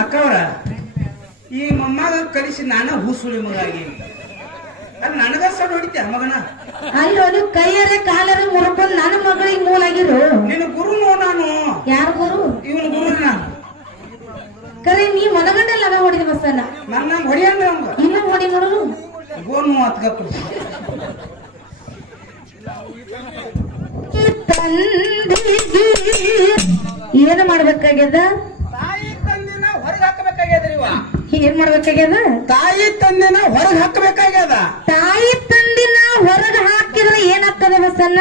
ಅಕ್ಕವ್ರ ಈ ಮೊಮ್ಮಗ ಕಲಿಸಿ ನಾನ ಹೂಸುಳಿ ಮಗಾಗಿ ಅಲ್ಲಿ ನನಗ ಸಡ್ ಹೊಡಿತೀಯ ಮಗನ ಅಲ್ಲಿ ಕೈಯರ ಕಾಲರ ಮುರ್ಕೊಂಡು ನನ್ನ ಮಗಳಿಗೆ ಮೂಲಾಗಿರು ನಿನ್ನ ಗುರು ನಾನು ಯಾರ ಗುರು ಇವನ್ ಗುರು ನಾನು ಕರೆ ನೀ ಮನಗಂಡಲ್ಲ ಹೊಡಿದ ಬಸ್ಸನ್ನ ನನ್ನ ಹೊಡಿಯಂದ್ರ ಅವಂಗ ಇನ್ನ ಹೊಡಿ ನೋಡು ಗೋನ್ ಮೂವತ್ಗಪ್ಪ ಏನ ಮಾಡ್ಬೇಕಾಗ್ಯದ ತಾಯಿ ತಂದಿನ ಹೊರಗೆ ಹಾಕಬೇಕಾಗ್ಯದ್ರಿವ ಏನ್ ಮಾಡ್ಬೇಕಾಗ್ಯದ ತಾಯಿ ತಂದಿನ ಹೊರಗೆ ಹಾಕಬೇಕಾಗ್ಯದ ತಾಯಿ ತಂದಿನ ಹೊರಗೆ ಹಾಕಿದ್ರೆ ಏನಾಗ್ತದ ಬಸನ್ನ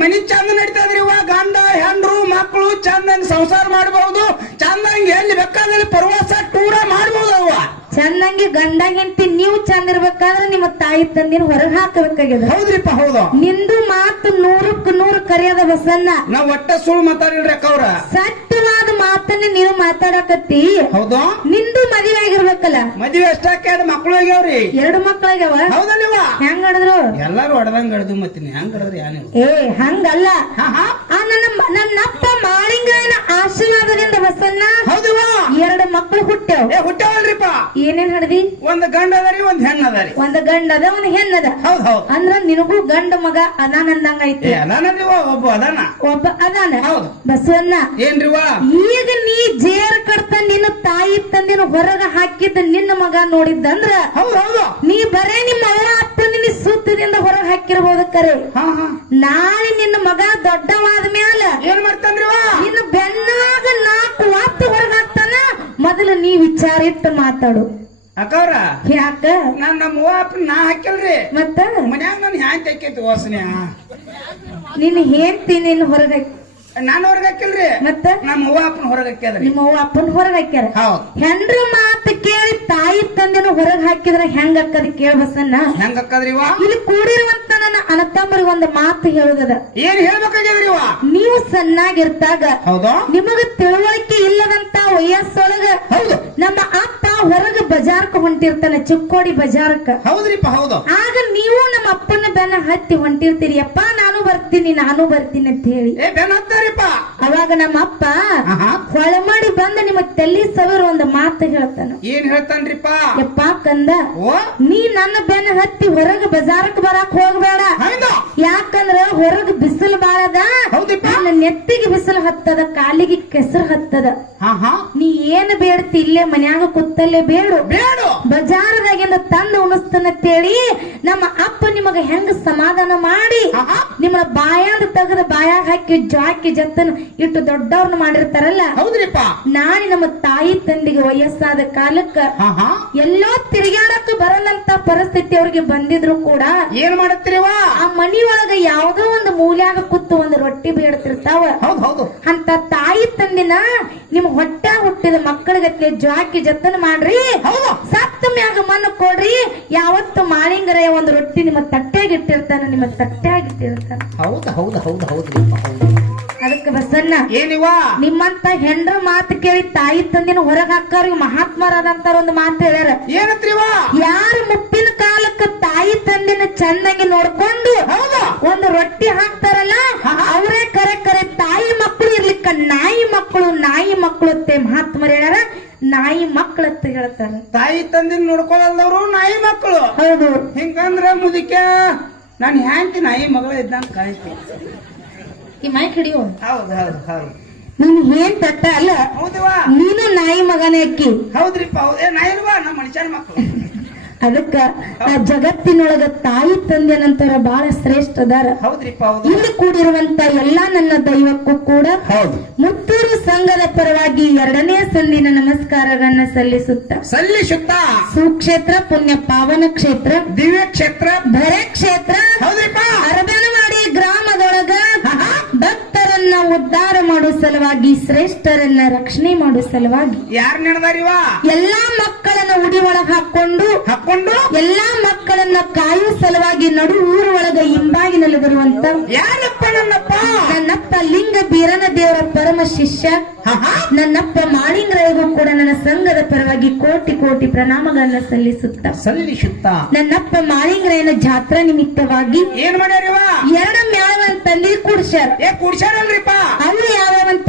ಮನಿ ಚಂದ ನಡೀತದ್ರಿವ ಗಂಡ ಹೆಂಡ್ರು ಮಕ್ಕಳು ಚಂದಂಗ್ ಸಂಸಾರ ಮಾಡಬಹುದು ಚಂದಂಗ್ ಎಲ್ಲಿ ಬೇಕಾದಲ್ಲಿ ಪ್ರವಾಸ ಟೂರ ಮಾಡಬಹುದು ಅವ್ವ ಚಂದಂಗಿ ಗಂಡ ಹೆಂಡತಿ ನೀವು ಚಂದ ಇರ್ಬೇಕಾದ್ರೆ ನಿಮ್ಮ ತಾಯಿ ತಂದಿನ ಹೊರಗೆ ಹಾಕಬೇಕಾಗ್ಯದ ಹೌದ್ರಿಪ್ಪ ಹೌದು ನಿಂದು ಮಾತು 100ಕ್ಕೆ 100 ಕರೆಯದ ಬಸನ್ನ ನಾವ್ ಒಟ್ಟ ಸುಳ್ಳು ಮಾತಾಡಿಲ್ರಿ ಅಕ್ಕವ್ರ ಸತ್ಯವಾದ ಮಾತನ್ನ ನೀವು ಮಾತಾಡಕತ್ತಿ ಹೌದು ನಿಂದು ಮದುವೆ ಆಗಿರ್ಬೇಕಲ್ಲ ಮದುವೆ ಎಷ್ಟಾಕ ಮಕ್ಕಳು ಆಗ್ಯಾವ್ರಿ 2 ಮಕ್ಕಳಾಗ್ಯಾವ ಹೌದಲ್ವ ಹೆಂಗ್ ನಡೆದ್ರು ಎಲ್ಲಾರು ಹೊಡೆದಂಗ್ ಹಿಡ್ದು ಮತ್ತೀನಿ ಹೆಂಗ್ ಹಿಡಿದ್ರಿ ಯಾನು ಹಂಗಲ್ಲ ನನ್ನಪ್ಪ ಮಾಳಿಂಗನ ಆಶೀರ್ವಾದದಿಂದ ಬಸನ್ನ ಹೌದವ 2 ಮಕ್ಕಳು ಹುಟ್ಟಾವಲ್ರಿಪ್ಪ ಏನೇನ್ ಹಡ್ದಿ ಒಂದ್ ಗಂಡ ಅದರಿ ಒಂದ್ ಹೆಣ್ಣ ಅದರಿ ಒಂದ್ ಗಂಡ ಅದ ಒಂದ್ ಹೆಣ್ಣದ ಹೌದ್ ಹೌದ್ ಅಂದ್ರ ನಿನಗೂ ಗಂಡ ಮಗ ಅದಾನಂದಂಗ ಐತಿ ಅದಾನಲ್ರಿವ ಒಬ್ಬ ಅದಾನ ಒಬ್ಬ ಅದಾನ ಹೌದು ಬಸವನ್ನ ಏನ್ರಿವ ಈಗ ನೀ ಜೇರ್ ಕಡ್ತ ನಿನ್ನ ತಾಯಿ ತಂದಿನ ಹೊರಗ ಹಾಕಿದ್ದ ನಿನ್ನ ಮಗ ನೋಡಿದ್ದಂದ್ರ ಹೌದು ನೀ ಬರೇ ನಿಮ್ಮ ಅವರ ಅಪ್ಪ ನಿನ್ನ ಸುತ್ತದಿಂದ ಹೊರಗ ಹಾಕಿರ್ಬೋದು ಕರೆ ನಾಳೆ ನಿನ್ನ ಮಗ ದೊಡ್ಡವಾದ ಮ್ಯಾಲ ಏನ್ ಮಾಡ್ತಾನ್ರಿವ ನಿನ್ನ ಬೆನ್ನಾಗ 4 ವಾತ್ ಹೊರಗ ಹಾಕ್ತಾನ ಮೊದಲು ನೀ ವಿಚಾರ ಇಟ್ಟು ಮಾತಾಡು ಅಕ್ಕವ್ರ ಯಾಕ ನಮ್ಮ ಅಪ್ಪ ನಾ ಹಾಕಿಲ್ರಿ ಮತ್ತ ಮನ್ಯಾಗ ನನ್ ಹ್ಯಾಂಗ್ ತೆಕ್ಕೈತಿ ವಾಸನೆ ನಿನ್ನ ಹೇಳ್ತಿ ನಿನ್ನ ಹೊರಗ ನಾನು ಹೊರಗೆ ಹಾಕಿಲ್ರಿ ಮತ್ತ ನಮ್ಮ ಅವ್ವ ಅಪ್ಪನ ಹೊರಗೆ ಹಾಕ್ಯಾದ್ರಿ ನಿಮ್ಮ ಅವ್ವ ಅಪ್ಪನ ಹೊರಗ ಹಾಕ್ಯಾರ ಹೌದ್ ಹೆಂಡ್ರ ಮಾತು ಕೇಳಿ ತಾಯಿ ತಂದೆನ ಹೊರಗ ಹಾಕಿದ್ರ ಹೆಂಗ ಅಕ್ಕದ ಕೇಳ್ಬಸನ್ನ ಹೆಂಗ ಅಕ್ಕದ್ರಿವ ಇಲ್ಲಿ ಕೂಡಿರುವಂತ ನನ್ನ ಅಣ್ಣತಮ್ಮರಿಗೆ ಒಂದು ಮಾತು ಹೇಳುದದ ಏನ್ ಹೇಳ್ಬೇಕಾಗ್ಯದ್ರಿವ ನೀವು ಸಣ್ಣಾಗಿರ್ತಾಗ ಹೌದು ನಿಮಗ ತಿಳುವಳಿಕೆ ಇಲ್ಲದಂತ ವಯಸ್ಸೊಳಗ ಹೌದು ನಮ್ಮ ಅಪ್ಪ ಹೊರಗ ಬಜಾರ್ಕ ಹೊಂಟಿರ್ತಾನ ಚಿಕ್ಕೋಡಿ ಬಜಾರ್ಕ ಹೌದ್ರಿಪ್ಪ ಹೌದು ಆಗ ನೀವು ನಮ್ಮ ಅಪ್ಪನ ಬೆನ್ನ ಹತ್ತಿ ಹೊಂಟಿರ್ತೀರಿ ಅಪ್ಪ ನಾನು ಬರ್ತೀನಿ ಅಂತ ಹೇಳಿ ಅವಾಗ ನಮ್ಮ ಅಪ್ಪ ಹೊಳಮಾಡಿ ಬಂದ ನಿಮ್ಮ ತಲ್ಲಿ ಸವರ್ ಒಂದು ಮಾತು ಹೇಳ್ತಾನ ಏನ್ ಹೇಳ್ತಾನ್ರಿಪ್ಪ ಯಪ್ಪ ಕಂದ ನೀ ನನ್ನ ಬೆನ್ನ ಹತ್ತಿ ಹೊರಗ ಬಜಾರಕ್ ಬರಾಕ್ ಹೋಗ್ಬೇಡ ಯಾಕಂದ್ರ ಹೊರಗ ಬಿಸಿಲು ಬಾಳದ ನನ್ನ ನೆತ್ತಿಗೆ ಬಿಸಿಲು ಹತ್ತದ ಕಾಲಿಗೆ ಕೆಸರು ಹತ್ತದ ನೀ ಏನ್ ಬೇಡ್ತಿ ಇಲ್ಲೇ ಮನ್ಯಾಗ ಕುತ್ತಲ್ಲೇ ಬೇಡು ಬಜಾರದಾಗಿಂದ ತಂದು ಉಣಿಸ್ತೇಳಿ ನಮ್ಮ ಅಪ್ಪ ನಿಮಗ ಹೆಂಗ ಸಮಾಧಾನ ಮಾಡಿ ನಿಮ್ಮ ಬಾಯಾಂದ ತೆಗೆದ ಬಾಯಾಗ ಹಾಕಿ ಜಾಕಿ ಜತ್ತನ ಇಟ್ಟು ದೊಡ್ಡವ್ರನ್ನ ಮಾಡಿರ್ತಾರಲ್ಲ ನಾಳೆ ನಮ್ಮ ತಾಯಿ ತಂದಿಗೆ ವಯಸ್ಸಾದ ಕಾಲಕ್ಕ ಎಲ್ಲೋ ತಿರುಗಾಡಕ್ ಬರಲ್ಲಂತ ಪರಿಸ್ಥಿತಿ ಅವ್ರಿಗೆ ಬಂದಿದ್ರು ಕೂಡ ಏನ್ ಮಾಡತ್ತೀರಿವ ಆ ಮನಿ ಒಳಗ ಯಾವ್ದೋ ಒಂದು ಮೂಲ್ಯಾಗ ಕೂತು ಒಂದು ರೊಟ್ಟಿ ಬೇಡ್ತಿರ್ತಾವ ಅಂತ ತಾಯಿ ತಂದಿನ ನಿಮ್ ಹೊಟ್ಟೆ ಹುಟ್ಟಿದ ಮಕ್ಕಳಿಗತ್ಲೆ ಜಾಕಿ ಜತನ ಮಾಡ್ರಿ ಸತ್ತ ಮ್ಯಾಗ ಮಣ್ಣು ಕೊಡ್ರಿ ಯಾವತ್ತು ಮಾಳಿಂಗರೇ ಒಂದು ರೊಟ್ಟಿ ನಿಮ್ಮ ತಟ್ಟೆಗಿಟ್ಟಿರ್ತಾನ ನಿಮ್ಮ ತಟ್ಟೆಗಿಟ್ಟಿರ್ತಾನ ಅದಕ್ಕೆ ಬಸನ್ನ ಏನಿವ ನಿಮ್ಮಂತ ಹೆಂಡ್ರ ಮಾತು ಕೇಳಿ ತಾಯಿ ತಂದಿನ ಹೊರಗ ಹಾಕೋರಿಗೆ ಮಹಾತ್ಮರಾದಂತಾರ ಒಂದು ಮಾತು ಹೇಳ್ಯಾರ ಏನತ್ರಿವ ಯಾರು ಮುಪ್ಪಿನ ಕಾಲಕ್ಕ ತಾಯಿ ತಂದಿನ ಚಂದಂಗಿ ನೋಡ್ಕೊಂಡು ಒಂದು ರೊಟ್ಟಿ ಹಾಕ್ತಾರಲ್ಲ ಅವರೇ ಕರೆ ತಾಯಿ ಮಕ್ಕಳು ಇರ್ಲಿಕ್ಕ ನಾಯಿ ಮಕ್ಕಳು ಅತ್ತೆ ಮಹಾತ್ಮರು ಹೇಳ್ಯಾರ ನಾಯಿ ಮಕ್ಕಳತ್ತ ಹೇಳ್ತಾರ ತಾಯಿ ತಂದಿನ ನೋಡ್ಕೊಳ್ಳಲ್ದವ್ರು ನಾಯಿ ಮಕ್ಕಳು ಹೌದು ಹಿಂಗಂದ್ರ ಮುದಿಕೆ ನಾನು ಹ್ಯಾಂತಿ ನಾಯಿ ಮಗಳ ಇದ್ದಂತ ಕಾಯ್ತಿ ಈ ಮೈಕ್ ಹಿಡಿಯೋ ಹೌದು ನೀನ್ ಏನ್ ತಟ್ಟ ಅಲ್ಲ ಹೌದವಾ ನೀನು ನಾಯಿ ಮಗನೇ ಅಕ್ಕಿ ಹೌದ್ರಿಪ್ಪ ನಾಯಿ ಇಲ್ವಾ ನಮ್ಮ ಮನುಷ್ಯನ ಮಕ್ಕಳು ಅದಕ್ಕ ಆ ಜಗತ್ತಿನೊಳಗ ತಾಯಿ ತಂದೆನಂತರ ಬಹಳ ಶ್ರೇಷ್ಠ ಅದಾರ ಇಲ್ಲಿ ಕೂಡಿರುವಂತ ಎಲ್ಲಾ ನನ್ನ ದೈವಕ್ಕೂ ಕೂಡ ಮುತ್ತೂರು ಸಂಘದ ಪರವಾಗಿ 2ನೇ ಸಂದಿನ ನಮಸ್ಕಾರಗಳನ್ನ ಸಲ್ಲಿಸುತ್ತ ಸುಕ್ಷೇತ್ರ ಪುಣ್ಯ ಪಾವನ ಕ್ಷೇತ್ರ ದಿವ್ಯ ಕ್ಷೇತ್ರ ಧರೆ ಕ್ಷೇತ್ರ ಅರಬನವಾಡಿ ಗ್ರಾಮದೊಳಗ ಭಕ್ತರನ್ನ ಶ್ರೇಷ್ಠರನ್ನ ಉದ್ಧಾರ ಮಾಡುವ ಸಲುವಾಗಿ ಶ್ರೇಷ್ಠರನ್ನ ರಕ್ಷಣೆ ಮಾಡುವ ಸಲುವಾಗಿ ಯಾರ್ ನೆನದಾರಿವ ಎಲ್ಲಾ ಮಕ್ಕಳನ್ನ ಉಡಿ ಒಳಗ ಹಾಕೊಂಡು ಎಲ್ಲಾ ಮಕ್ಕಳನ್ನ ಕಾಯುವ ಸಲುವಾಗಿ ನಡು ಊರೊಳಗ ಹಿಂಬಾಗಿನಲ್ಲಿ ಬರುವಂತ ಯಾರಪ್ಪ ನನ್ನಪ್ಪ ಲಿಂಗ ಬೀರನ ದೇವರ ಪರಮ ಶಿಷ್ಯ ನನ್ನಪ್ಪ ಮಾಳಿಂಗರಾಯಗೂ ಕೂಡ ನನ್ನ ಸಂಘದ ಪರವಾಗಿ ಕೋಟಿ ಕೋಟಿ ಪ್ರಣಾಮಗಳನ್ನ ಸಲ್ಲಿಸುತ್ತ ನನ್ನಪ್ಪ ಮಾಳಿಂಗರಾಯನ ಜಾತ್ರಾ ನಿಮಿತ್ತವಾಗಿ ಏನ್ ಮಾಡ್ಯಾರಿವ 2 ಮ್ಯಾಳಗಳನ್ನ ತಂದಿ ಕುಡ್ಸ್ಯಾರಲ್ರಿಪ್ಪ ಅವ್ರು ಯಾವ್ಯಾವಂತ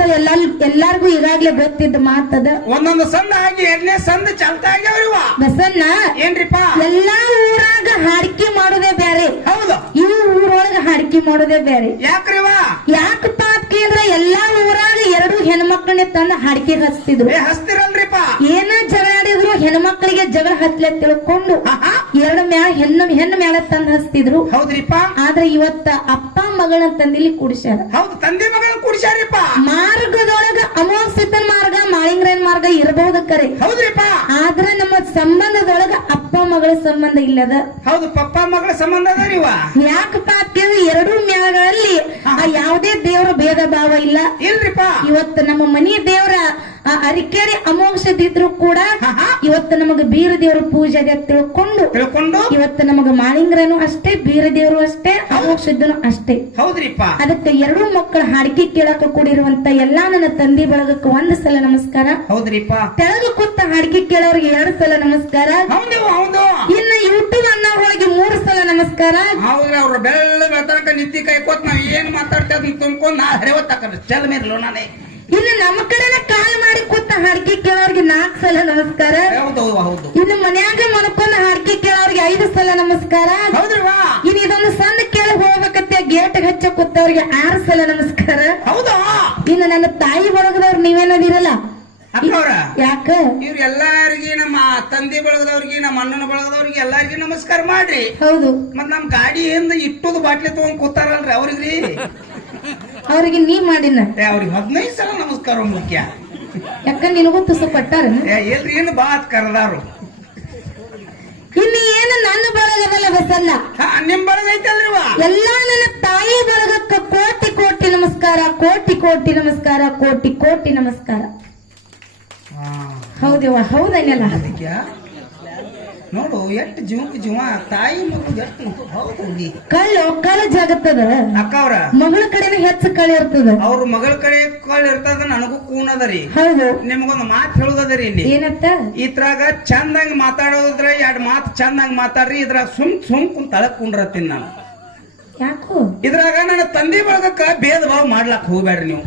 ಎಲ್ಲಾರ್ಗು ಈಗಾಗ್ಲೇ ಗೊತ್ತಿದ್ದ ಮಾತದ ಒಂದೊಂದು ಸಂದ ಆಗಿ 2ನೇ ಸಂದ ಚಾಲ್ತಾ ಆಗ್ಯಾವ್ರಿವ ಬಸನ್ನ ಏನ್ರಿಪ್ಪ ಎಲ್ಲಾ ಊರಾಗ ಹಾಡಿಕೆ ಮಾಡೋದೇ ಬ್ಯಾರೆ ಹೌದು ಈ ಊರೊಳಗ ಹಾಡಿಕೆ ಮಾಡೋದೇ ಬ್ಯಾರೆ ಯಾಕ್ರಿವ ಯಾಕಪ್ಪ ಅಂತಂದ್ರೆ ಎಲ್ಲಾ ಊರಾಗ 2 ಹೆಣ್ಮಕ್ಳನ್ನೇ ತಂದ ಹಾಡಿಕೆ ಹಚ್ತಿದ್ರು ಹಚ್ತಿರಲ್ರಿಪ್ಪ ಏನ ಜಗಳ ಆಡಿದ್ರು ಹೆಣ್ಮಕ್ಳಿಗೆ ಜಗಳ ಹತ್ಲೆ ತಿಳ್ಕೊಂಡು 2 ಮ್ಯಾಳ ಹೆಣ್ಣು ಮ್ಯಾಳ ತಂದ ಹಚ್ತಿದ್ರು ಹೌದ್ರಿಪ್ಪ ಆದ್ರೆ ಇವತ್ತ ಅಪ್ಪ ಮಗಳನ್ನ ತಂದಿಲ್ಲಿ ಕೂಡಿಸ್ಯಾರ ಹೌದು ತಂದೆ ಮಗಳನ್ನ ಕುಡ್ಸ್ಯಾರಿಪ್ಪ ಮಾರ್ಗದೊಳಗ ಅಮೋಘಸಿತನ ಮಾರ್ಗ ಮಾಳಿಂಗರಾಯನ ಮಾರ್ಗ ಇರಬಹುದು ಕರೆ ಹೌದ್ರಿಪ್ಪ ಆದ್ರ ನಮ್ಮ ಸಂಬಂಧದೊಳಗ ಅಪ್ಪ ಮಗಳ ಸಂಬಂಧ ಇಲ್ಲದ ಹೌದು ಪಪ್ಪ ಮಗಳ ಸಂಬಂಧ ಅದರಿವ ಯಾಕಪ್ಪ ಅಂತಂದ್ರೆ 2 ಮ್ಯಾಳಗಳಲ್ಲಿ ಯಾವುದೇ ದೇವರ ಭೇದ ಭಾವ ಇಲ್ಲ ಇಲ್ರಿಪ್ಪ ಇವತ್ತು ನಮ್ಮ ಮನೆಯ ದೇವರ ಅರಿಕೆರೆ ಅಮೋಘದಿದ್ರು ಕೂಡ ಇವತ್ತು ನಮಗ ಬೀರ ದೇವರ ಪೂಜೆ ಅದ ತಿಳ್ಕೊಂಡು ಇವತ್ತು ನಮಗ ಮಾಳಿಂಗರನು ಅಷ್ಟೇ ಬೀರ ದೇವರು ಅಷ್ಟೇ ಅಮೋಘಸಿದ್ದನು ಅಷ್ಟೇ ಹೌದ್ರಿಪ್ಪ ಅದಕ್ಕೆ 2 ಮಕ್ಕಳ ಹಾಡಿಕೆ ಕೇಳಕ ಕೂಡಿರುವಂತ ಎಲ್ಲಾ ನನ್ನ ತಂದೆ ಬಳಗಕ್ಕೆ 1 ಸಲ ನಮಸ್ಕಾರ ಹೌದ್ರಿಪ್ಪ ತೆಳಗ ಕೂತ ಹಾಡಿಕೆ ಕೇಳೋರಿಗೆ 2 ಸಲ ನಮಸ್ಕಾರ ಹೌದು ಇನ್ನು ಯೂಟ್ಯೂಬ್ ಅನ್ನೋರಿಗೆ 3 ಸಲ ನಮಸ್ಕಾರ ಹೌದ್ರಿ ಅವ್ರ ಬೆಳ್ಳ ಬೆಳತನಕ ನಿತ್ತಿ ಕೈ ಕೊತ್ ನಾವ್ ಏನ್ ಮಾತಾಡ್ತೇವೆ ಅದನ್ನ ತುಂಬ್ಕೊಂಡ್ ನಾ ಹರಿವತ್ತಾಕ ಚಲ್ ಮೇರ್ಲು ನಾನೇ ಇನ್ನು ನಮ್ಮ ಕಡೆನ ಕಾಲ್ ಮಾಡಿ ಕೂತ ಹಾಡಿಕೆ ಕೇಳೋರಿಗೆ 4 ಸಲ ನಮಸ್ಕಾರ ಹೌದು ಇನ್ನು ಮನ್ಯಾಗ ಮನ್ಕೊಂಡ ಹಾಡಿಕೆ ಕೇಳೋರಿಗೆ 5 ಸಲ ನಮಸ್ಕಾರ ಹೌದ್ರಿವಾ ಇನ್ನು ಇದೊಂದು ಸಣ್ಣ ಕೇಳಿ ಹೋಗ್ಬೇಕಂತ ಗೇಟ್ ಹಚ್ಚ ಕೂತವ್ರಿಗೆ 6 ಸಲ ನಮಸ್ಕಾರ ಹೌದಾ ಇನ್ನು ನನ್ನ ತಾಯಿ ಬಳಗದವ್ರು ನೀವೇನದಿರಲ್ಲ ಅಕ್ಕವ್ರ ಯಾಕ ಇವ್ರ ಎಲ್ಲಾರ್ಗಿ ನಮ್ಮ ತಂದೆ ಬಳಗದವ್ರಿಗೆ ನಮ್ಮ ಅಣ್ಣನ ಬಳಗದವ್ರಿಗೆ ಎಲ್ಲಾರ್ಗಿ ನಮಸ್ಕಾರ ಮಾಡ್ರಿ ಹೌದು ಮತ್ ನಮ್ ಗಾಡಿ ಹಿಂದ ಇಟ್ಟುದು ಬಾಟ್ಲಿ ತಗೊಂಡ್ ಕೂತಾರಲ್ರಿ ಅವ್ರಿಗ್ರಿ ಅವ್ರಿಗೆ ನೀ ಮಾಡಿನ ಅವ್ರಿಗೆ 15 ಸಲ ನಮಸ್ಕಾರ ಮುಖ್ಯ ಯಾಕ ನಿನಗೂ ತುಸು ಕೊಟ್ಟಾರ ಎಲ್ರಿ ಏನು ಬಾತ್ ಕರೆದಾರು ಇನ್ನು ಏನು ನನ್ನ ಬಳಗದಲ್ಲ ಬಸಲ್ಲ ನಿಮ್ ಬಳಗ ಐತಲ್ರಿವ ಎಲ್ಲಾ ನನ್ನ ತಾಯಿ ಬಳಗಕ್ಕ ಕೋಟಿ ಕೋಟಿ ನಮಸ್ಕಾರ ಕೋಟಿ ಕೋಟಿ ನಮಸ್ಕಾರ ಕೋಟಿ ಕೋಟಿ ನಮಸ್ಕಾರ ಹೌದವ್ವ ಹೌದಲ್ಲ ನೋಡು ಎಷ್ಟು ಜೀವ ತಾಯಿ ಮಗು ಎಷ್ಟು ಹೌದು ಕಳ್ಳು ಜಾಗತ್ತದ ಅಕ್ಕವ್ರ ಮಗಳ ಕಡೆನ ಹೆಚ್ಚು ಕಳ್ಳಿ ಇರ್ತದ ಅವ್ರ ಮಗಳ ಕಡೆ ಕಳ್ಳಿ ಇರ್ತದ ನನಗೂ ಕೂಣದರಿ ಹೌದು ನಿಮಗೊಂದು ಮಾತು ಹೇಳುದರಿ ಇಲ್ಲಿ ಏನತ್ತ ಇದ್ರಾಗ ಚಂದಂಗ್ ಮಾತಾಡೋದ್ರ 2 ಮಾತು ಚಂದಂಗ್ ಮಾತಾಡ್ರಿ ಇದ್ರಾಗ ಸುಮ್ ಕುಂತ ತಳಕ್ ಕುಂಡ್ರತ್ತೀನಿ ನಾನು ಯಾಕೋ ಇದ್ರಾಗ ನನ್ನ ತಂದೆ ಬಳಗಕ್ಕ ಭೇದ ಭಾವ ಮಾಡ್ಲಾಕ್ ಹೋಗ್ಬೇಡ್ರಿ ನೀವು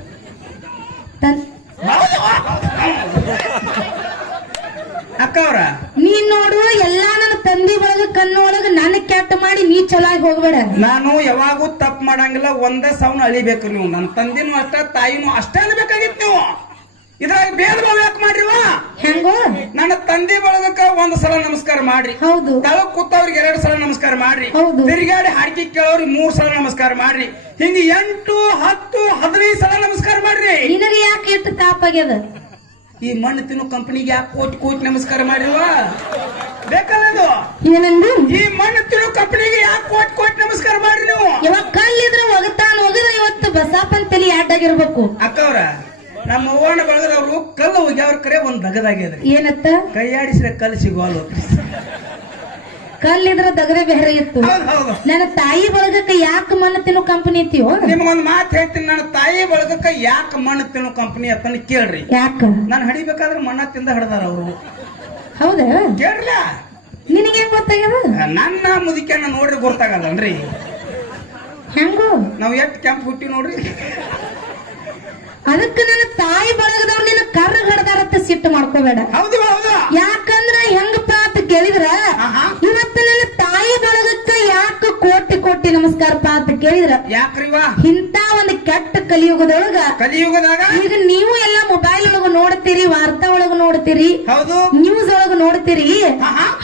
ಅಕ್ಕವ್ರ ನೀನ್ ನೋಡು ಎಲ್ಲಾ ನನ್ನ ತಂದೆ ಒಳಗ ಕಣ್ಣೊಳಗ ನನ್ನ ಕೆಟ್ಟ ಮಾಡಿ ನೀ ಚಲೋ ಆಗಿ ಹೋಗ್ಬೇಡ ನಾನು ಯಾವಾಗೂ ತಪ್ಪು ಮಾಡಂಗಿಲ್ಲ ಒಂದೇ ಸೌನ್ ಅಳಿಬೇಕು ನೀವು ನನ್ನ ತಂದಿನೂ ಅಷ್ಟ ತಾಯಿನೂ ಅಷ್ಟೇ ಅನ್ಬೇಕಾಗಿತ್ತು ನೀವು ಇದ್ರಾಗ ಭೇದ ಭಾವ ಯಾಕೆ ಮಾಡ್ರಿವ ಹೆಂಗೋ ನನ್ನ ತಂದೆ ಬಳಗಕ್ಕ 1 ಸಲ ನಮಸ್ಕಾರ ಮಾಡ್ರಿ ಹೌದು ತಳಗ್ ಕೂತವ್ರಿಗೆ 2 ಸಲ ನಮಸ್ಕಾರ ಮಾಡ್ರಿ ಹೌದು ತಿರುಗಾಡಿ ಹಾಡಿಕೆ ಕೇಳೋರಿಗೆ 3 ಸಲ ನಮಸ್ಕಾರ ಮಾಡ್ರಿ ಹಿಂಗ 8 10 15 ಸಲ ನಮಸ್ಕಾರ ಮಾಡ್ರಿ ನಿನಗೆ ಯಾಕೆ ಎಷ್ಟು ತಾಪಾಗ್ಯದ ಈ ಮಣ್ಣು ತಿನ್ನು ಕಂಪನಿಗೆ ಯಾಕೆ ಕೋಟಿ ನಮಸ್ಕಾರ ಮಾಡಿರುವ ಬೇಕಲ್ಲದು ಏನಂದು ಈ ಮಣ್ಣು ತಿನ್ನು ಕಂಪನಿಗೆ ಯಾಕೆ ಕೋಟಿ ನಮಸ್ಕಾರ ಮಾಡ್ರಿ ನೀವು ಯಾವಾಗ ಕಲ್ಲಿದ್ರೆ ಒಗತಾನ ಒಗದ ಇವತ್ತು ಬಸಾಪನ್ ತಲಿ ಅಡ್ಡಾಗಿರ್ಬೇಕು ಅಕ್ಕವ್ರ ನಮ್ಮ ಅವ್ವನ ಬಳಗದವ್ರು ಕಲ್ಲು ಹೋಗ್ಯಾವ್ರ ಕರೆ ಒಂದ್ ದಗದಾಗ್ಯದ್ರಿ ಏನತ್ತ ಕೈಯಾಡಿಸಿದ್ರೆ ಕಲ್ಲು ಸಿಗೋಲ್ಲ ಕಲ್ಲಿದ್ರ ದಗದ ಬೇರೆ ಇತ್ತು ನನ್ನ ತಾಯಿ ಬಳಗಕ್ಕೆ ಯಾಕೆ ಮಣ್ಣು ತಿನ್ನೋ ಕಂಪನಿ ಇತ್ತೀವೋ ನಿಮ್ಗೊಂದ್ ಮಾತು ಹೇಳ್ತೀನಿ ನನ್ನ ತಾಯಿ ಬಳಗಕ್ಕ ಯಾಕೆ ಮಣ್ಣು ತಿನ್ನೋ ಕಂಪನಿ ಅಂತ ಕೇಳ್ರಿ ಯಾಕ ನಾನು ಹಡಿಬೇಕಾದ್ರೆ ಮಣ್ಣ ತಿಂದ ಹಡ್ದಾರ ಅವರು ಹೌದಾ ಕೇಳ್ರಲ್ಲ ನಿನಗೆ ಹೆಂಗ್ ಗೊತ್ತಾಗ್ಯದ ನನ್ನ ಮುದುಕಿಯನ್ನ ನೋಡ್ರಿ ಗೊತ್ತಾಗಲ್ಲನ್ರಿ ಹೆಂಗೋ ನಾವ್ ಎಷ್ಟ್ ಕೆಂಪ್ ಹುಟ್ಟಿ ನೋಡ್ರಿ ಅದಕ್ಕೆ ನನ್ನ ತಾಯಿ ಬಳಗದವ್ರು ನಿನ್ನ ಕರ್ರ ಹಡ್ದಾರತ್ತ ಸಿಟ್ಟು ಮಾಡ್ಕೋಬೇಡ ಹೌದು ಹೌದು ಯಾಕಂದ್ರ ಹೆಂಗಪ್ಪ ಅಂತ ಕೇಳಿದ್ರ ಇವತ್ತು ನನ್ನ ತಾಯಿ ಬಳಗಕ್ಕ ಯಾಕೆ ಕೋಟಿ ನಮಸ್ಕಾರಪ್ಪ ಅಂತ ಕೇಳಿದ್ರ ಯಾಕ್ರಿವ ಇಂತ ಒಂದು ಕೆಟ್ಟ ಕಲಿಯುಗದಾಗ ಈಗ ನೀವು ಎಲ್ಲ ಮೊಬೈಲ್ ಒಳಗ ನೋಡ್ತೀರಿ ವಾರ್ತಾ ಒಳಗ ನೋಡ್ತೀರಿ ಹೌದು ನ್ಯೂಸ್ ಒಳಗ ನೋಡ್ತೀರಿ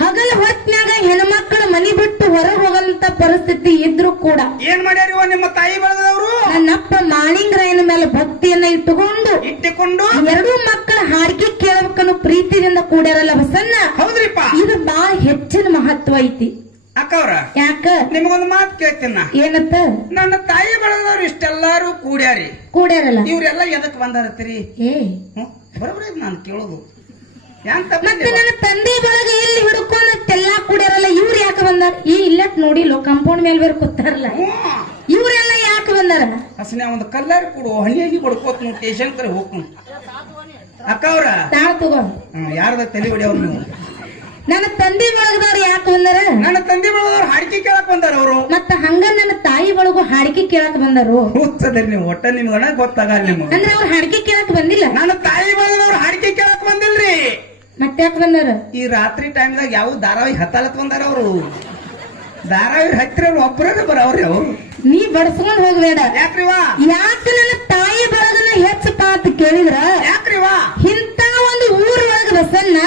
ಹಗಲ ಹೊತ್ನ್ಯಾಗ ಹೆಣ್ಮಕ್ಳು ಮನಿ ಬಿಟ್ಟು ಹೊರ ಹೋಗಂತ ಪರಿಸ್ಥಿತಿ ಇದ್ರು ಕೂಡ ಏನ್ ಮಾಡ್ಯಾರಿವ ನಿಮ್ಮ ತಾಯಿ ಬಳಗದವರು ನನ್ನಪ್ಪ ಮಾಳಿಂಗರಾಯನ ಮೇಲೆ ಭಕ್ತಿಯನ್ನ ಇಟ್ಟುಕೊಂಡು 2 ಮಕ್ಕಳ ಹಾಡಿಕೆ ಕೇಳಬೇಕನ್ನು ಪ್ರೀತಿಯಿಂದ ಕೂಡ್ಯಾರಲ್ಲ ಬಸನ್ನ ಹೌದ್ರಿಪ್ಪ ಇದು ಬಹಳ ಹೆಚ್ಚಿನ ಮಹತ್ವ ಐತಿ ಅಕ್ಕವ್ರ ಯಾಕ ನಿಮಗೊಂದು ಮಾತು ಕೇಳ್ತೀನ. ಏನತ್ತ ನನ್ನ ತಾಯಿ ಬಳಗದವ್ರು ಇಷ್ಟೆಲ್ಲಾರು ಕೂಡ್ಯಾರಿ, ಕೂಡ್ಯಾರಲ್ಲ ಇವ್ರೆಲ್ಲ ಎದಕ್ ಬಂದಾರತ್ತೀರಿ? ಏ ಬರೋಬ್ರಿ ನಾನು ಕೇಳೋದು ಮತ್ತೆ ನನ್ನ ತಂದೆ ಬಳಗ ಎಲ್ಲಿ ಹಿಡ್ಕೊಂಡೆಲ್ಲಾ ಕೂಡ್ಯಾರಲ್ಲ, ಇವ್ರು ಯಾಕೆ ಬಂದಾರ? ಈ ಇಲ್ಲಟ್ ನೋಡಿಲ್ಲ ಕಾಂಪೌಂಡ್ ಮೇಲೆ ಬೇರೆ ಕೂತಾರಲ್ಲ, ಇವ್ರೆಲ್ಲ ಯಾಕೆ ಬಂದಾರ? ಹಸನೆ ಒಂದು ಕಲ್ಲಾರಿ ಕೊಡು, ಹಣಿಯಾಗಿ ಬಡ್ಕೋತ ನೀವು ಸ್ಟೇಷನ್ ಕರೆ ಹೋಗ್ಕೊಂಡು. ಅಕ್ಕವ್ರ ತಾಳ ತಗೋ, ಯಾರದ ತಲೆ ಹೊಡಿಯವ್ರು ನೀವು? ನನ್ನ ತಂದೆ ಬಳಗದವ್ರು ಯಾಕೆ ಬಂದಾರ? ನನ್ನ ತಂದೆ ಬಳಗದವ್ರು ಹಾಡಿಕೆ ಕೇಳಕ್ ಬಂದಾರ ಅವರು. ಮತ್ತ ಹಂಗ ನನ್ನ ತಾಯಿ ಬಳಗು ಹಾಡಿಕೆ ಕೇಳಕ್ ಬಂದಾರು. ಕೂತದ್ರಿ ನೀವು ಒಟ್ಟ ನಿಮ್ಗಣ ಗೊತ್ತಾಗಲ್ಲ ನಿಮ್ಗೆ. ಅಂದ್ರೆ ಅವ್ರು ಹಾಡಿಕೆ ಕೇಳಕ್ ಬಂದಿಲ್ಲ. ನನ್ನ ತಾಯಿ ಬಳಗದವ್ರು ಹಾಡಿಕೆ ಕೇಳಕ್ ಬಂದಿಲ್ರಿ. ಮತ್ತೆ ಯಾಕೆ ಬಂದಾರ? ಈ ರಾತ್ರಿ ಟೈಮ್ದಾಗ ಯಾವ ಧಾರಾವಾಹಿ ಹತ್ತಾಲತ್ ಬಂದಾರ ಅವರು. ಧಾರಾವಾಹಿ ಹತ್ತಿರ ಒಬ್ಬರೇ ಬರವ್ರಿ ಅವ್ರು. ನೀ ಬಡ್ಸ್ಕೊಂಡ್ ಹೋಗ್ಬೇಡ. ಯಾಕ್ರಿವಾ? ಯಾಕೆ ನನ್ನ ತಾಯಿ ಬಳಗನ ಹೆಚ್ಚಪ್ಪ ಅಂತ ಕೇಳಿದ್ರ, ಯಾಕ್ರಿವಾ ಇಂತ ಒಂದು ಊರೊಳಗ ಬಸನ್ನ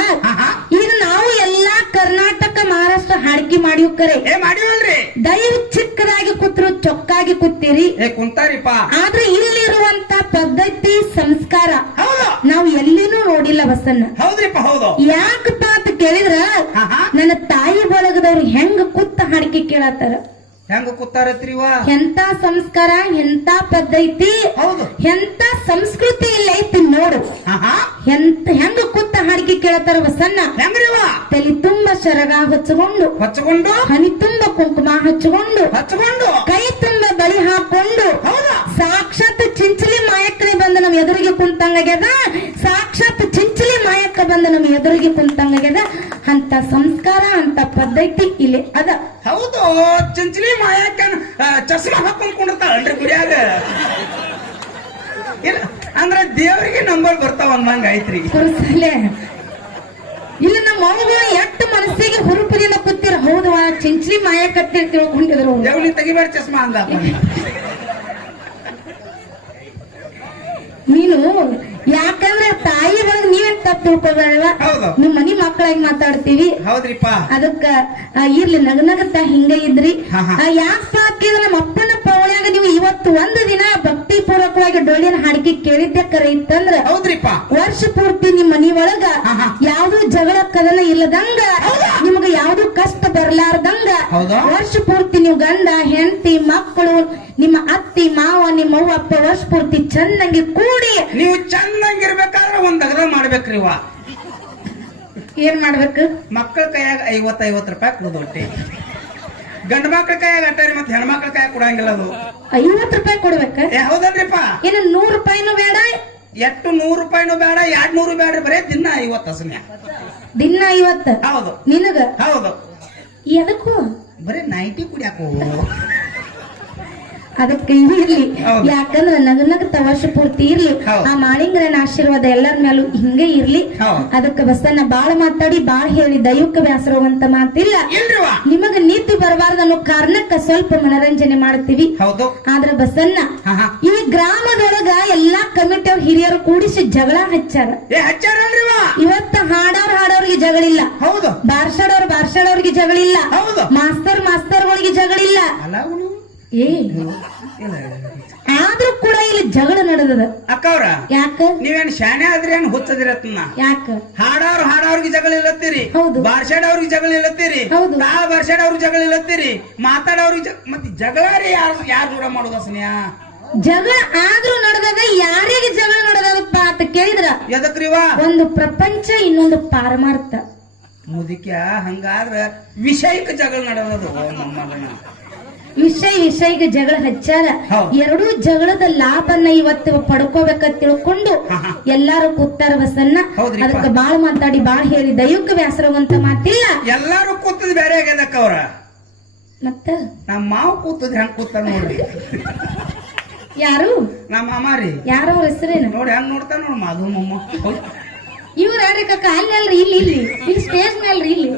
ಈಗ ನಾವು ಎಲ್ಲಾ ಕರ್ನಾಟಕ ಮಹಾರಾಷ್ಟ್ರ ಹಾಡಿಕೆ ಮಾಡಿವ್ ಕರೆ ಮಾಡಿವಲ್ರಿ. ದೈವ ಚಿಕ್ಕದಾಗಿ ಕೂತ್ರು ಚೊಕ್ಕಾಗಿ ಕೂತೀರಿ. ಕುಂತಾರಿಪ್ಪ. ಆದ್ರೆ ಇಲ್ಲಿರುವಂತ ಪದ್ಧತಿ ಸಂಸ್ಕಾರ ಹೌದು ನಾವು ಎಲ್ಲಿನೂ ನೋಡಿಲ್ಲ ಬಸನ್ನ. ಹೌದ್ರಿಪ್ಪ ಹೌದು. ಯಾಕಪ್ಪ ಅಂತ ಕೇಳಿದ್ರ ನನ್ನ ತಾಯಿ ಬಳಗದವ್ರು ಹೆಂಗ ಕೂತ ಹಾಡಿಕೆ ಕೇಳತ್ತಾರ, ಹೆಂಗ ಕೂತಾರತ್ರಿವಾ? ಎಂತ ಸಂಸ್ಕಾರ, ಎಂತ ಪದ್ಧತಿ, ಹೌದು ಎಂತ ಸಂಸ್ಕೃತಿ ಇಲ್ಲ ಐತಿ ನೋಡು. ಹೆಂಗ ಕೂತ ಹಾಡಿಕೆ ಕೇಳತ್ತಾರ ಬಸನ್ನ. ಹೆಂಗ್ರಿವಾ? ತಲೆ ತುಂಬ ಶರಗ ಹಚ್ಚಕೊಂಡು ಹನಿ ತುಂಬ ಕುಂಕುಮ ಹಚ್ಚಿಕೊಂಡು ಕೈ ತುಂಬ ಬಳಿ ಹಾಕೊಂಡು ಸಾಕ್ಷಾತ್ ಚಿಂಚಲಿ ಮಾಯಕ್ಕನೆ ಬಂದ ನಮ್ ಎದುರಿಗೆ ಕುಂತಂಗಾಗ್ಯದ, ಸಾಕ್ಷಾತ್ ಚಿಂಚಲಿ ಮಾಯಕ್ಕ ಬಂದ ನಮ್ ಎದುರಿಗೆ ಕುಂತಂಗಾಗ್ಯದ. ಅಂತ ಸಂಸ್ಕಾರ ಅಂತ ಪದ್ಧತಿ ಇಲ್ಲಿ ಅದ. ಹೌದು, ಚಿಂಚಲಿ ಮಾಯಕ್ಕ ಚಸ್ಮಾ ಹಾಕೊಂಡ್ ಕುಂಡಿರ್ತಾಳನ್ರಿ ಗುಡಿಯಾಗ. ಇಲ್ಲ ಅಂದ್ರೆ ದೇವರಿಗೆ ನಂಬರ್ ಬರ್ತಾವ ಅಂದಂಗ ಐತ್ರಿ. ಇಲ್ಲ ನಮ್ಮ ಮಗಳು ಎಷ್ಟು ಮನಸ್ಸಿಗೆ ಹುರುಪದಿಂದ ಕೂತಿರ. ಹೌದು, ಚಿಂಚಲಿ ಮಾಯಕ್ಕತ್ತೆ ತಿಳ್ಕೊಂಡಿದ್ರು. ದೇವ್ನಿ ತೆಗಿಬೇಡ ಚಸ್ಮಾ ಅಂದ. ನೀನು ಯಾಕಂದ್ರೆ ತಾಯಿ ಒಳಗೆ ನೀವೇನ್ ತಪ್ಪು ತಿಳ್ಕೊಬೇಡವ. ನಿಮ್ ಮನಿ ಮಕ್ಕಳಾಗಿ ಮಾತಾಡ್ತೀವಿ. ಹೌದ್ರಿಪ್ಪ. ಅದಕ್ಕ ಇರ್ಲಿ ನಗನಗತ್ತ ಹಿಂಗ ಇದ್ರಿ. ಯಾಕೆ ಹಾಕಿದ್ರೆ ನಮ್ಮ ಅಪ್ಪನ ಪವಳ್ಯಾಗ ನೀವು ಇವತ್ತು ಒಂದು ದಿನ ಭಕ್ತಿ ಪೂರ್ವಕವಾಗಿ ಡೊಳ್ಳಿನ ಹಾಡಿಕೆ ಕೇಳಿದ್ದೆ ಕರೆ ಇತ್ತಂದ್ರ ಹೌದ್ರಿಪ್ಪ, ವರ್ಷ ಪೂರ್ತಿ ನಿಮ್ ಮನಿ ಒಳಗ ಯಾವ್ದು ಜಗಳ ಕದನ ಇಲ್ಲದಂಗ, ನಿಮ್ಗ ಯಾವ್ದು ಕಷ್ಟ ಬರ್ಲಾರ್ದಂಗ ವರ್ಷ ಪೂರ್ತಿ ನೀವು ಗಂಡ ಹೆಂಡತಿ ಮಕ್ಕಳು ನಿಮ್ಮ ಅತ್ತಿ ಮಾವ ನಿಮ್ಮ ಅವ್ವ ಅಪ್ಪ ವರ್ಷ ಪೂರ್ತಿ ಚೆನ್ನಾಗಿ ಕೂಡಿ ನೀವು ಚೆನ್ನಾಗಿರ್ಬೇಕಾದ್ರೆ ಒಂದ್ ಅಗದ ಮಾಡ್ಬೇಕ್ರಿ. ಏನ್ ಮಾಡ್ಬೇಕು? ಮಕ್ಕಳ ಕೈಯಾಗ 50 ರೂಪಾಯಿ ಕೊಡೋದೊಟ್ಟಿ, ಗಂಡ ಮಕ್ಳ ಕೈಯಾಗ ಅಟ್ಟಾರಿ ಮತ್ತೆ ಹೆಣ್ಮಕ್ಳ ಕೈಯಾಗ ಕೊಡಂಗಿಲ್ಲ. ಅದು 50 ರೂಪಾಯಿ ಕೊಡ್ಬೇಕ. ಹೌದಲ್ರಿಪ್ಪ? ಏನ 100 ರೂಪಾಯಿನೂ ಬೇಡ, ಎಷ್ಟು 100 ರೂಪಾಯಿನೂ ಬೇಡ, 200 ಬೇಡ್ರಿ, ಬರೇ ದಿನ 50 ಹಸನ್ಯ. ದಿನ 50? ಹೌದು. ನಿನಗ? ಹೌದು. ಎದಕ್ಕೂ ಬರೀ 90 ಕುಡಿಯಾಕೋ. ಅದಕ್ಕೆ ಇರ್ಲಿ, ಯಾಕಂದ್ರ ನಗನಗತ ವರ್ಷ ಪೂರ್ತಿ ಇರ್ಲಿ. ಆ ಮಾಳಿಂಗರನ ಆಶೀರ್ವಾದ ಎಲ್ಲರ ಮೇಲೂ ಹಿಂಗೆ ಇರ್ಲಿ. ಅದಕ್ಕೆ ಬಸನ್ನ ಬಾಳ ಮಾತಾಡಿ ಬಾಳ ಹೇಳಿ ದೈವಕ್ಕೆ ಬ್ಯಾಸರೋವಂತ ಮಾತಿಲ್ಲ. ನಿಮಗ ನೀತಿ ಬರಬಾರ್ದು ಅನ್ನೋ ಕಾರಣಕ್ಕ ಸ್ವಲ್ಪ ಮನರಂಜನೆ ಮಾಡ್ತೀವಿ. ಆದ್ರ ಬಸನ್ನ ಈ ಗ್ರಾಮದೊಳಗ ಎಲ್ಲಾ ಕಮಿಟಿಯವ್ರ ಹಿರಿಯರು ಕೂಡಿಸಿ ಜಗಳ ಹಚ್ಚಾರ. ಇವತ್ತ ಹಾಡೋರ್ಗೆ ಜಗಳಿಲ್ಲ, ಬಾರ್ಸಾಡೋರ್ಗೆ ಜಗಳಿಲ್ಲ, ಮಾಸ್ತರ್ಗಳಿಗೆ ಜಗಳಿಲ್ಲ. ಆದ್ರೂ ಕೂಡ ಇಲ್ಲಿ ಜಗಳ ನಡೆದದ. ಅಕ್ಕವ್ರ ಯಾಕ? ನೀವೇನ್ ಶಾಣೆ ಆದ್ರಿ ಏನ್ ಹುಚ್ಚದಿರತ್ನ? ಯಾಕ? ಹಾಡೋರ್ಗೆ ಜಗಳ ಇಲ್ಲತ್ತೀರಿ, ಬಾರ್ಸಾಡೋರ್ಗೆ ಜಗಳ ಇಲ್ಲತ್ತೀರಿ, ತಾಳ ಬಾರ್ಸಾಡೋರ್ಗೆ ಜಗಳ ಇಲ್ಲತ್ತೀರಿ, ಮಾತಾಡೋರ್ಗೆ ಮತ್ತೆ ಜಗಳಾರಿ ಯಾರು ದೂರ ಮಾಡೋದ ಸ್ನೇಹ? ಜಗಳ ಆದ್ರೂ ನಡೆದಾಗ ಯಾರಿಗೆ ಜಗಳ ನಡೆದಪ್ಪ ಅಂತ ಕೇಳಿದ್ರ ಎದಕ್ರಿವಾ? ಒಂದು ಪ್ರಪಂಚ, ಇನ್ನೊಂದು ಪಾರಮಾರ್ಥ. ಮುದಿಕ್ಯ ಹಂಗಾದ್ರ ವಿಷಯಕ್ಕೆ ಜಗಳ ನಡೆದದು. ವಿಷಯಕ್ಕೆ ಜಗಳ ಹಚ್ಚಾರ. ಎರಡೂ ಜಗಳದ ಲಾಭನ್ನ ಇವತ್ತು ಪಡ್ಕೋಬೇಕಂತ ತಿಳ್ಕೊಂಡು ಎಲ್ಲಾರು ಕೂತಾರ ಬಸನ್ನ. ಅದಕ್ಕೆ ಬಾಳ ಮಾತಾಡಿ ಬಾಳ ಹೇಳಿ ದೈವಕ್ಕೆ ಬ್ಯಾಸರವಂತ ಮಾತಿಲ್ಲ. ಎಲ್ಲಾರು ಕೂತದ್ ಬೇರೆ ಆಗ್ಯದಕ್ಕ ಅವ್ರ. ಮತ್ತ ನಮ್ಮ ಮಾವ ಕೂತದ್ ಹೆಂಗ್ ಕೂತಾರ ನೋಡ್ರಿ. ಯಾರು? ನಮ್ಮ ಮಾಮಾರಿ. ಯಾರ ಅವ್ರ ಹೆಸರೇನು? ನೋಡಿ ಹೆಂಗ್ ನೋಡ್ತಾರ ನೋಡ್ ಮಾಧು ಮಮ್ಮ. ಇವ್ರ ಯಾರ್ರಿ ಕಕ್ಕ? ಅಲ್ಲಿ ಅಲ್ರಿ, ಇಲ್ಲಿ ಸ್ಟೇಜ್ ಮೇಲ್ರಿ, ಇಲ್ಲಿ.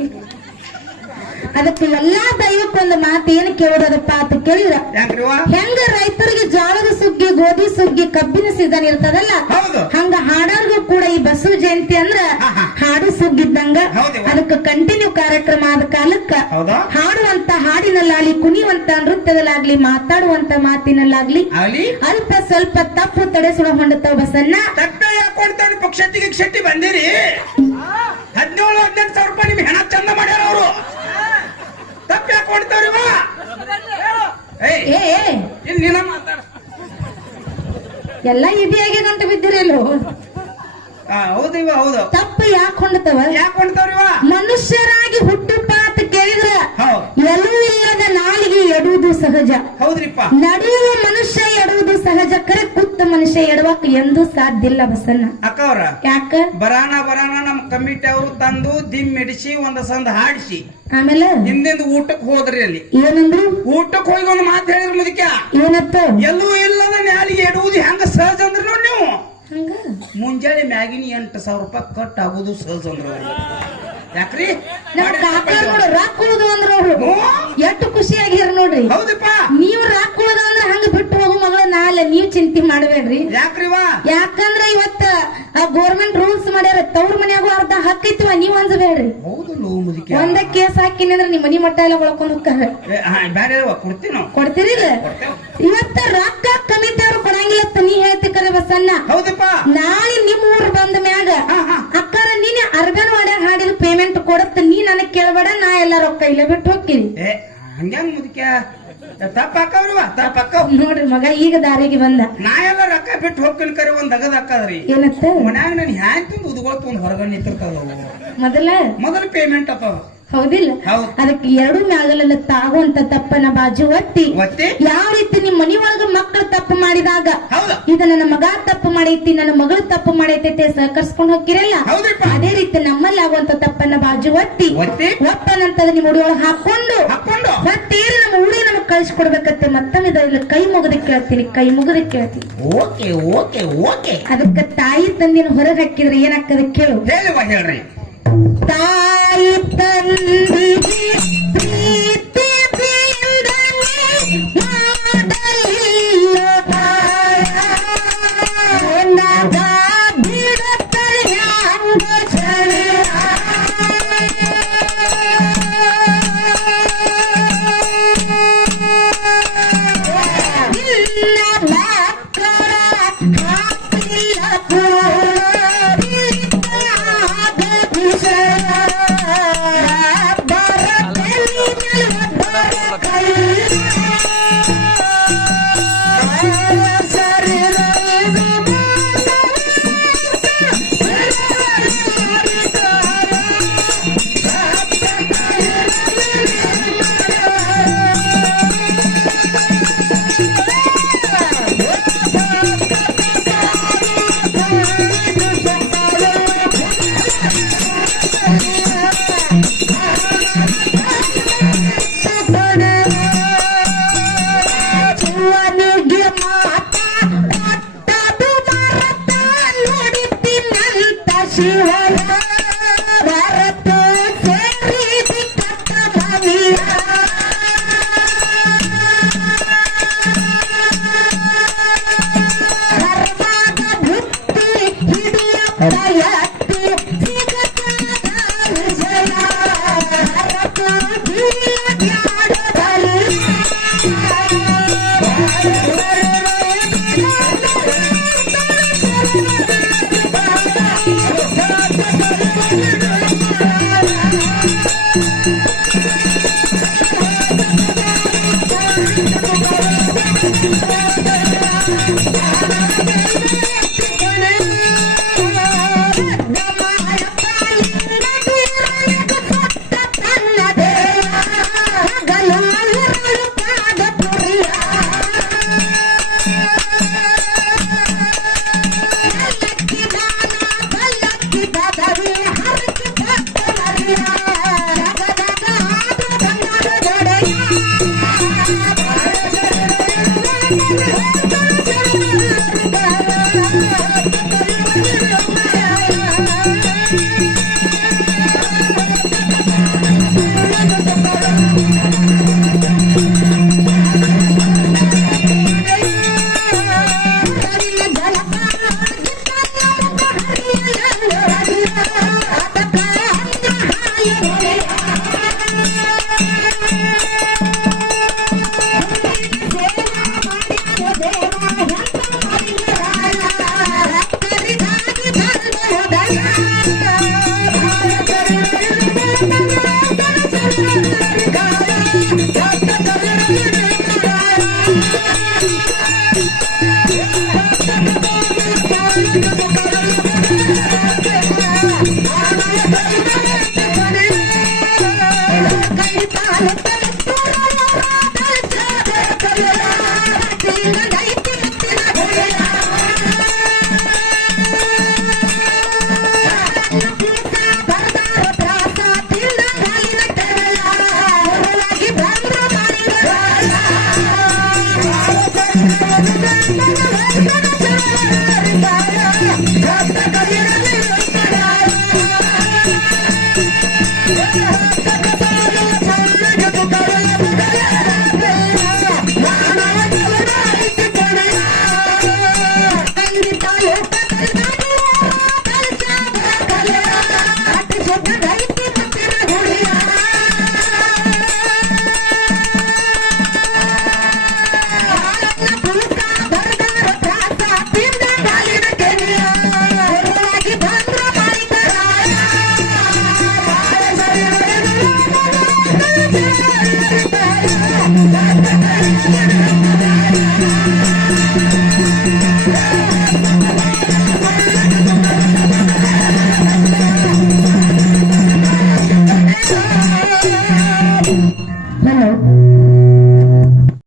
ಅದಕ್ಕೆ ಎಲ್ಲಾ ದೈವಕ್ಕೊಂದು ಮಾತು ಏನು ಕೇಳೋದಪ್ಪ ಅಂತ ಕೇಳಿದ್ರ, ಹೆಂಗ ರೈತರಿಗೆ ಜೋಳದ ಸುಗ್ಗಿ, ಗೋಧಿ ಸುಗ್ಗಿ, ಕಬ್ಬಿನ ಸೀಸನ್ ಇರ್ತದಲ್ಲ, ಹಂಗ ಹಾಡೋರ್ಗೂ ಕೂಡ ಈ ಬಸವ ಜಯಂತಿ ಅಂದ್ರ ಹಾಡು ಸುಗ್ಗಿದ್ದಂಗ. ಅದಕ್ಕೆ ಕಂಟಿನ್ಯೂ ಕಾರ್ಯಕ್ರಮ ಆದ ಕಾಲಕ್ಕ ಹಾಡುವಂತ ಹಾಡಿನಲ್ಲಾಗ್ಲಿ, ಕುಣಿಯುವಂತ ನೃತ್ಯದಲ್ಲಾಗ್ಲಿ, ಮಾತಾಡುವಂತ ಮಾತಿನಲ್ಲಾಗ್ಲಿ ಅಲ್ಪ ಸ್ವಲ್ಪ ತಪ್ಪು ತಡೆಸುಳ ಹೊಂಡತಾವ ಬಸನ್ನ. ಪಕ್ಷಟ್ಟಿಗೆ ಶೆಟ್ಟಿ ಬಂದಿರಿ 17-18 ಸಾವಿರ ರೂಪಾಯಿ ನಿಮ್ಗೆ ಹೆಣ ಚಂದ ಮಾಡ್ಯಾರ ಅವರು. ತಪ್ಪ ಏ ಇನ್ ನೀನ ಮಾತಾಡ. ಎಲ್ಲ ಇದಿಯಾಗಿ ಗಂಟು ಬಿದ್ದಿರಲ್ಲೋ. ಹೌದು ಇವ ಹೌದು. ತಪ್ಪು ಯಾಕೆ ಹೊಂಡ್ತವ? ಯಾಕೆ ಹೊಂಡ್ತಾವ್ರಿವ? ಮನುಷ್ಯರಾಗಿ ಹುಟ್ಟುಪ್ಪ ಅಂತ ಕೇಳಿದ್ರ ಹೌದು. ಎಲ್ಲೂ ಇಲ್ಲದ ನಾಲಿಗೆ ಎಡುವುದು ಸಹಜ. ಹೌದ್ರಿಪ್ಪ. ನಡೆಯುವ ಮನುಷ್ಯ ಎಡುವುದು ಸಹಜ. ಕರೆ ಕೂತ ಮನುಷ್ಯ ಎಡವಕ್ ಎಂದೂ ಸಾಧ್ಯ ಇಲ್ಲ ಬಸನ್ನ. ಅಕ್ಕವ್ರ ಯಾಕ? ಬರಾಣ ನಮ್ ಕಮಿಟಿ ಅವರು ತಂದು ದಿಮ್ಮಿಡಿಸಿ ಒಂದ ಸಂದ ಹಾಡಿಸಿ ಆಮೇಲೆ ಹಿಂದಿಂದ ಊಟಕ್ಕೆ ಹೋದ್ರಿ. ಅಲ್ಲಿ ಏನಂದ್ರು? ಊಟಕ್ಕೆ ಹೋಗಿ ಒಂದು ಮಾತು ಹೇಳಿದ್ರು ಮುದಕ್ಯ. ಏನತ್ತ? ಎಲ್ಲೂ ಇಲ್ಲದ ನ್ಯಾಲಿಗೆ ಎಡುವುದು ಹೆಂಗ ಸಹಜ ಅಂದ್ರ ನೋಡಿ ನೀವು. ಹಂಗ ಮುಂಜಾನೆ ಮ್ಯಾಗಿನ 8,000 ರೂಪಾಯಿ ಕಟ್ ಆಗುದು ಸಹಜ ಅಂದ್ರ ಯಾಕ್ರಿ? ನಮ್ಮ ಕಾಕಾರ ನೋಡ್ರಿ ರಾಕ್ ಉಳುದು ಅಂದ್ರ ಅವ್ರು ಎಷ್ಟು ಖುಷಿಯಾಗಿರ ನೋಡ್ರಿ. ಹೌದಪ್ಪ. ನೀವ್ ರಾಕ್ ಉಳುದ ಅಂದ್ರ ಹಂಗ ಬಿಟ್ಟು ಹೋಗು ಮಗಳ ನಾಳೆ ನೀವ್ ಚಿಂತೆ ಮಾಡಬೇಡ್ರಿ. ಯಾಕ್ರಿವಾ? ಯಾಕಂದ್ರ ಇವತ್ತ ಗೋರ್ಮೆಂಟ್ ರೂಲ್ಸ್ ಮಾಡ್ಯಾರ. ತವ್ರ ಮನ್ಯಾಗೂ ಅರ್ಧ ಹಕ್ಕೈತಿವ, ನೀವ್ ಅಂಜಬೇಡ್ರಿ. ಒಂದ ಕೇಸ್ ಹಾಕಿನಿ ಅಂದ್ರ ನಿಮ್ ಮನಿ ಮಟ್ಟ ಎಲ್ಲ ಒಳ್ಕೊಂಡ್ ಹೋಗ್ತಾರ. ಬ್ಯಾರೆ ಕೊಡ್ತೀವಿ ನಾವು. ಕೊಡ್ತೀರಿಲ್ಲ? ಇವತ್ತ ರೊಕ್ಕ ಕಮಿಟಿ ಅವ್ರು ಕೊಡಂಗಿಲ್ಲತ್ತ ನೀ ಹೇಳ್ತಿ ಕರೆ ಬಸನ್ನ. ಹೌದಪ್ಪ. ನಾಳೆ ನಿಮ್ ಊರ್ ಬಂದ ಮ್ಯಾಗ ಅಕ್ಕಾರ ನೀನೆ ಅರ್ಬನ್ ವಾಡ್ಯಾಗ ಹಾಡಿದ ಪೇಮೆಂಟ್ ಕೊಡತ್ತ. ನೀ ನನಗ್ ಕೇಳಬೇಡ, ನಾ ಎಲ್ಲಾ ರೊಕ್ಕ ಇಲ್ಲ ಬಿಟ್ಟು ಹೋಗ್ತೀನಿ. ಹಂಗ್ಯಾಂಗ ಮುದಕ್ಯ ತಪ್ಪಾಕವ್ರಿವ ತಪ್ಪಾಕವ್ ನೋಡ್ರಿ ಮಗ ಈಗ ದಾರಿಗೆ ಬಂದ. ನಾ ಎಲ್ಲ ರೊಕ್ಕ ಬಿಟ್ಟು ಹೋಗ್ತೀನಿ ಕರೆ ಒಂದ್ ಅಗದ್ ಹಾಕದ್ರಿ. ಏನತ್ತ? ಮನ್ಯಾಗ ನನ್ ಹ್ಯಾಂಗ್ ತುಂಬ ಉದ್ಕೊಳ್ತು ಒಂದ್ ಹೊರಗ ನಿಂತಿರ್ತಾವ. ಮೊದಲ ಪೇಮೆಂಟ್ ಅಪ್ಪ. ಹೌದಿಲ್ಲ? ಅದಕ್ಕೆ ಎರಡು ಮ್ಯಾಗಲೆಲ್ಲ ತಾಗುವಂತ ತಪ್ಪನ ಬಾಜು ಒತ್ತಿ ಯಾವ ರೀತಿ ನಿಮ್ ಮನಿ ಒಳಗ ಮಕ್ಕಳು ತಪ್ಪು ಮಾಡಿದಾಗ ಇದು ನನ್ನ ಮಗ ತಪ್ಪು ಮಾಡೈತಿ, ನನ್ನ ಮಗಳು ತಪ್ಪು ಮಾಡೈತೆ ಸಹಕರಿಸ್ಕೊಂಡು ಹೋಗಿರಲ್ಲ, ಅದೇ ರೀತಿ ನಮ್ಮಲ್ಲಿ ಆಗುವಂತ ತಪ್ಪನ್ನ ಬಾಜು ಒತ್ತಿ ಒಪ್ಪನಂತದ ನಿಮ್ ಉಡಿಯೊಳಗೆ ಹಾಕೊಂಡು ಮತ್ತೇನು ನಮ್ಮ ಉಡಿ ನಮಗ್ ಕಳಿಸ್ಕೊಡ್ಬೇಕತ್ತೆ. ಮತ್ತೊಮ್ಮೆ ಇದರಲ್ಲಿ ಕೈ ಮುಗಿದಕ್ಕೆ ಕೇಳ್ತೀನಿ, ಕೈ ಮುಗಿದಕ್ಕೆ ಕೇಳ್ತೀನಿ. ಅದಕ್ಕೆ ತಾಯಿ ತಂದಿನ ಹೊರಗೆ ಹಾಕಿದ್ರೆ ಏನಾಗ್ತದೆ ಕೇಳು. ಹೇಳ್ರಿ. ತಾಯಿ ತಂದಿಗೆ ಪ್ರೀತಿ ಮಾಡಲಿಲ್ಲ ಬಿಡುತ್ತಾರೆ